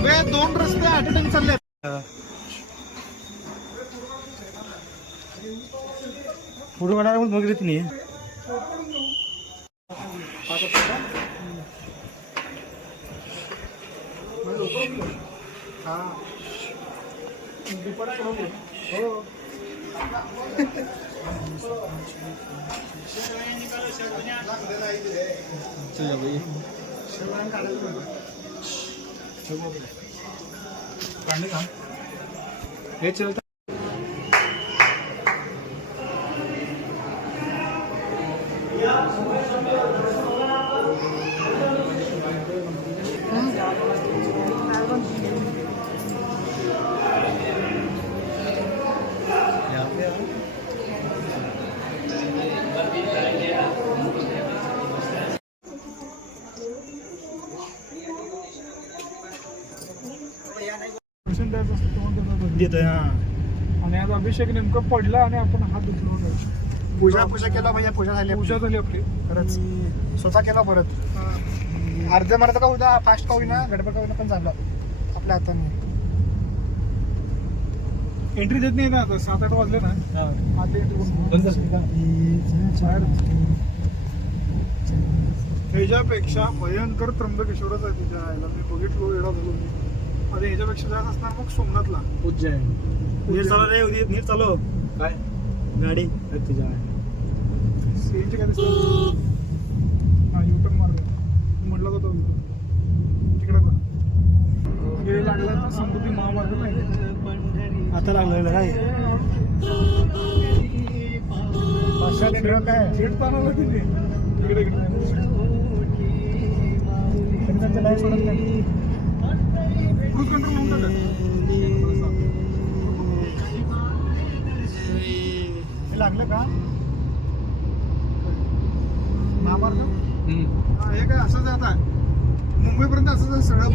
अबे 2 रस्ते at a time चालले. फोटो काढायला पण बघितलं तिने. हे चलता देतोय. आणि आज अभिषेक नेमकं पडला आणि आपण हात धुतलो. पूजा केला भैया. पूजा झाली आपली खरंच. स्वतः केला परत. अर्ध्या मारता का होता फास्ट का होईना गडबड का होईना पण झालं आपल्या हाताने. एंट्री देत नाही ना आता 7-8 वाजले ना. ह्याच्यापेक्षा भयंकर त्र्यंबकेश्वरच आहे तिच्या आईला. मी बघितलो एवढा झालो मी. आता ह्याच्यापेक्षा जास्त असणार मग सोमनाथला. उज्जैन नीट चालव रे. नीट चालव. काय गाडी तुझ्या सीएनची काय दिसत. हा युटर्न मारलं म्हटलं होतं तिकडे वेळ लागला. समृद्धी महामार्ग नाही आता लागलेलं काय. काय सीट चालवलं तिथे इकडे इकडे नाही सोडत नाही. क्रूज कंट्रोल होऊन टाका. लागलं का महामार्ग. हे काय असंच आहे आता मुंबईपर्यंत असंच आहे सगळं.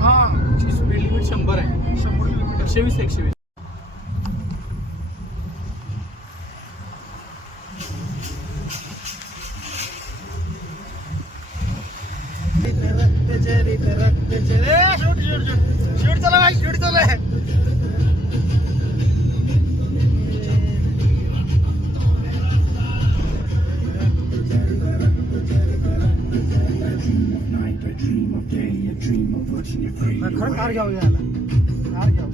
हा स्पीड लिमिट 100 आहे. 100 किलोमीटर 120. शूट चला भाई. शूट चला है. खरं कार घ्यावं याला. कार घ्यावं.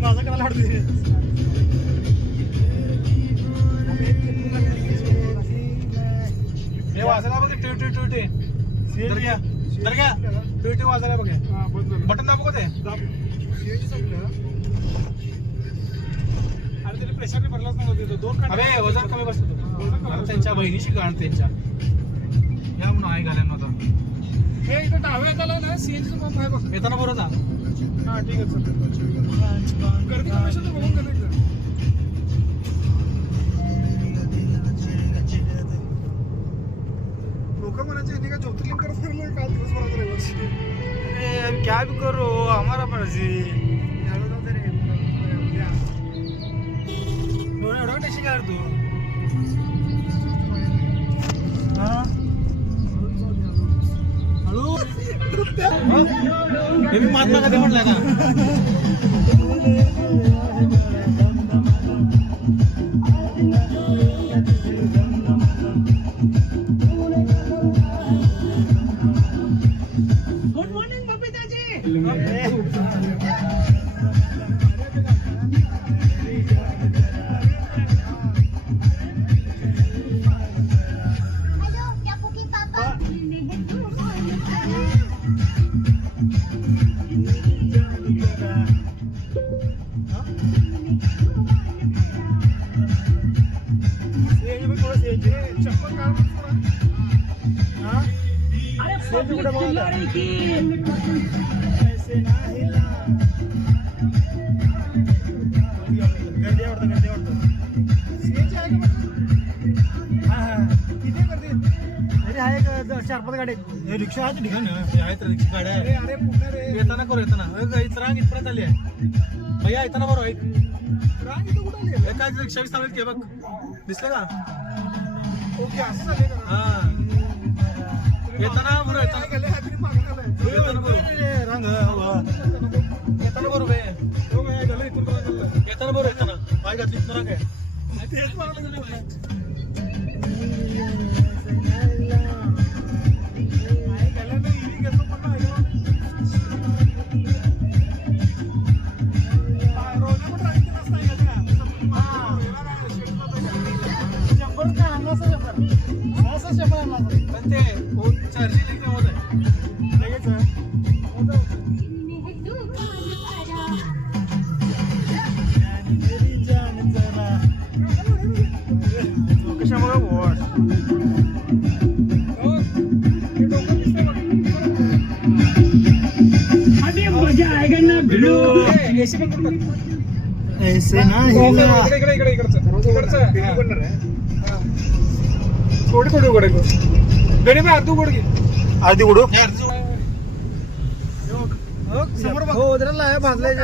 माझा करायला हडते. हे वाजायला बघ. ट्विटी वाजायला बघ. बटन दाबू का ते. अरे त्याने प्रेशर भरलाच नव्हता. 2 अरे वजन कमी बसत होतं. त्यांच्या बहिणीशी गाण त्यांच्या या म्हणून आई घालायला नव्हता. हे इथं डाव्यात आला ना सीएनजी पंप आहे बघ. येताना बरोबर जा. हा ठीक आहे. गर्दी कमी असेल तर बघून गेलं. लोक म्हणायचे का ज्योतिर्लिंग करत फिरलोय का दिवसभरात रहिवासी. क्या भी करो हमारा मर्जी. एवढा टेन्शन काय तू. हळू हे मी महात्मा कधी म्हणलाय का. Good morning Babitaji. कुठे बघा गर्दी आवडतं गर्दी आवडतं सीएनजी आहे का हां किती गर्दी अरे आहे का 4-5 गाडी रिक्षा आहे ठिकाण आहेत रिक्षा गाड्या अरे अरे पुणे रे येताना करू येताना रांग इथपर्यंत आली आहे भैया येताना बरोबर आहे रांग इथं कुठं आली आहे काय रिक्षा चालत की बघ दिसलं का ओके असं झालं का हां येताना बरोबर येताना गेले हॅपी मागत आलाय येताना बरोबर रांग येताना बरोबर आहे हो काय झालं इथून येताना बरोबर येताना पाय घातली इथं रांग आहे तेच मला झालं ऐसे नाही थोडी थोडी उघडायचं गडी मी अर्धी उघड घे अर्धी उघडू समोर हो उधरला आहे भाजलाय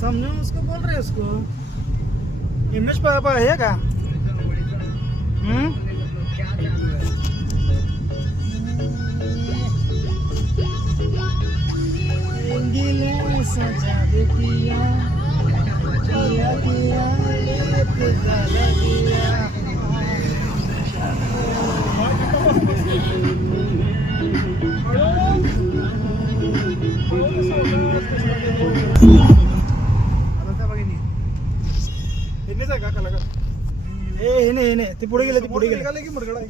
समझो उसको बोल रहे उसको इमेज है का सजा दे पिया पिया पिया लेके जला दिया ते पुढे गेले ते पुढे गेले की मुरगडा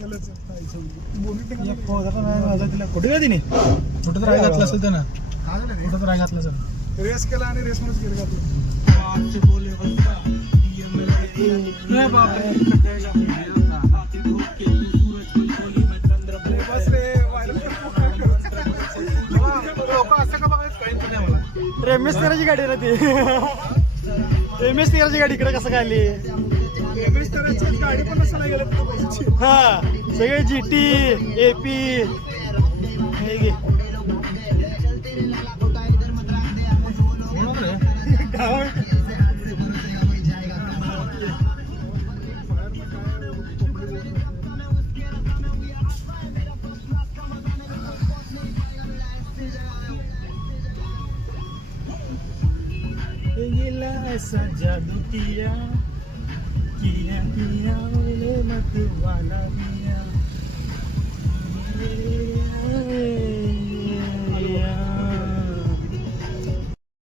कुठे गेली तिने कुठं तर घातलं असेल त्यानं कुठं तर घातलं असेल रेस केला आणि रेस मध्येच गेले घातलं एमएस 13ची गाडी ना ती एमएस 13ची गाडी इकडे कसं काय आली एमएस 13ची गाडी पण नसायला गेलं हा सगळे जीटी एपी ऐसा जादू किया किया किया बोले मत वाला दिया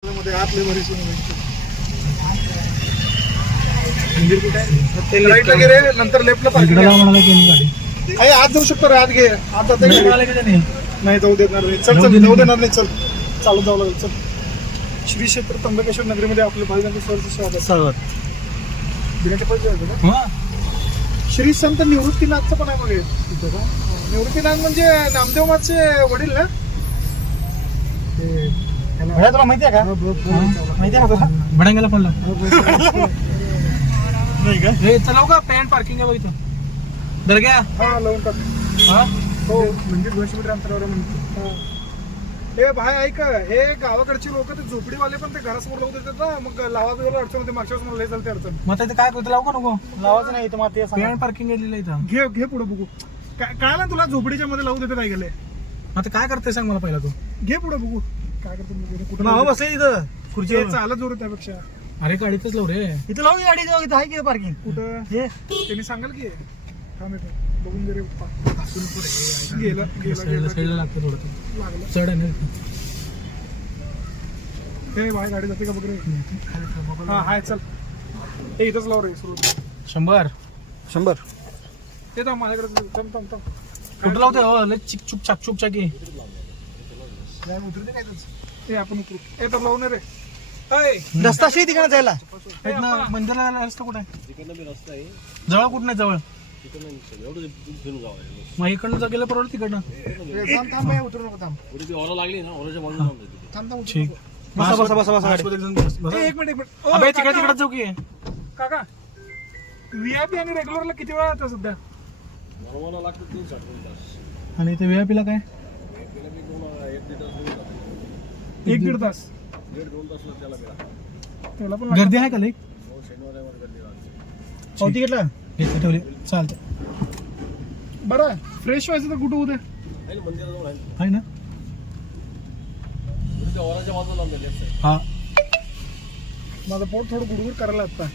मध्ये आतले बरीच मंदिर कुठे आहे राईटला गेले नंतर लेफ्टला पार्किंग म्हणाला की गाडी आहे आत जाऊ शकतो रे आत घे आत जाता नाही जाऊ देणार नाही चल चल जाऊ देणार नाही चल चालू जावं लागेल चल श्री क्षेत्र त्र्यंबकेश्वर नगरीमध्ये आपले भाविकांचे स्वागत बिनाच्या पैसे होते का श्री संत निवृत्तीनाथचं पण आहे बघे तिथं का निवृत्तीनाथ म्हणजे नामदेवमाचे वडील ना तुला माहिती आहे का माहिती आहे का भडंग्याला पडला नाही का हे चलाव का पॅन्ट पार्किंग आहे बघ दर्ग्या हा लावून टाक हा हो म्हणजे 200 मीटर अंतरावर म्हणतो हे भाई ऐक हे गावाकडची लोक ते झोपडीवाले पण ते घरासमोर लावून देतात ना मग लावा बिवाला अडचण होते मागच्या वेळेस मला लय चालते अडचण मग ते काय करतो लावू का नको लावायचं नाही इथं माती पॅन्ट पार्किंग गेलेलं इथं घे घे पुढे बघू काय ना तुला झोपडीच्या मध्ये लावू देते काय गेले आता काय करते सांग मला पहिला तू घे पुढे बघू काय करतो कुठं लावा बसले इथं खुर्ची चालत जोर त्यापेक्षा अरे गाडीतच लावू रे इथं लावू गाडी इथं आहे की पार्किंग कुठं हे त्यांनी सांगाल की थांब येतो बघून जरी गेला साईडला लागतं थोडं लागलं चढ आहे हे बाहेर गाडी जाते का बघ रे हा हाय चल हे इथंच लाव रे सुरू 100 ते थांब माझ्याकडे थांब कुठं लावते हो लय चिक चुक चाक चुक चाकी उतरते काय हे आपण उतरू हे तर लावून रे रस्ता शी तिकडे जायला मंदिराला रस्ता कुठे आहे जवळ कुठं नाही जवळ मग इकडनं जा गेलं परवडत तिकडनं ठीक बसा बसा बसा बसा एक मिनिट अबे तिकडे जाऊ की काका व्हीआयपी आणि रेग्युलरला किती वेळा आता सध्या आणि ते व्हीआयपीला काय 1-1.5 तास त्याला पण गर्दी आहे का लई पावती घेतला घेतली ठेवली चालते बरं फ्रेश व्हायचं तर कुठं उद्या आहे ना हा माझं पोट थोडं गुडगुड करायला आता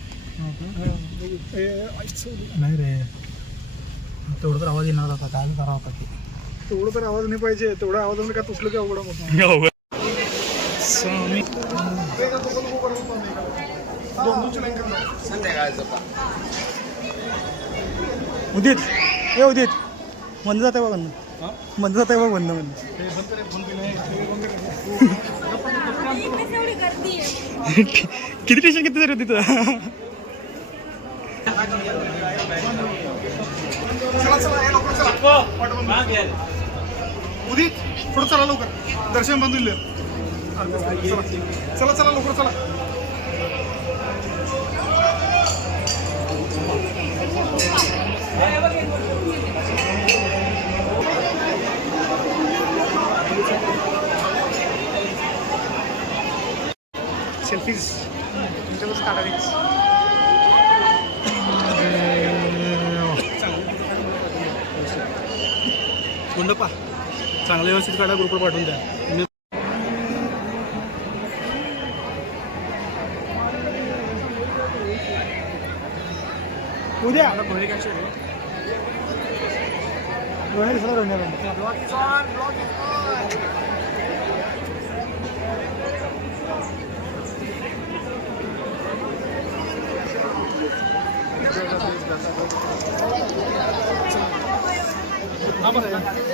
नाही रे तेवढं तर आवाज येणार होता काय करा होता की तेवढं तर आवाज नाही पाहिजे तेवढा आवाजाने काय तुटलं की अवघड होतं उदित हे उदित बंद जाते बघ बंद जाते बघ बंद किती टेन्शन किती तरी तिथं उदित थोडं चला लवकर दर्शन बंद होईल चला चला लवकर चला सेल्फीज तुमच्याकडे काढावीच गुंडप्पा चांगलं व्यवस्थित काढा ग्रुपवर पाठवून द्या उद्या हा बरं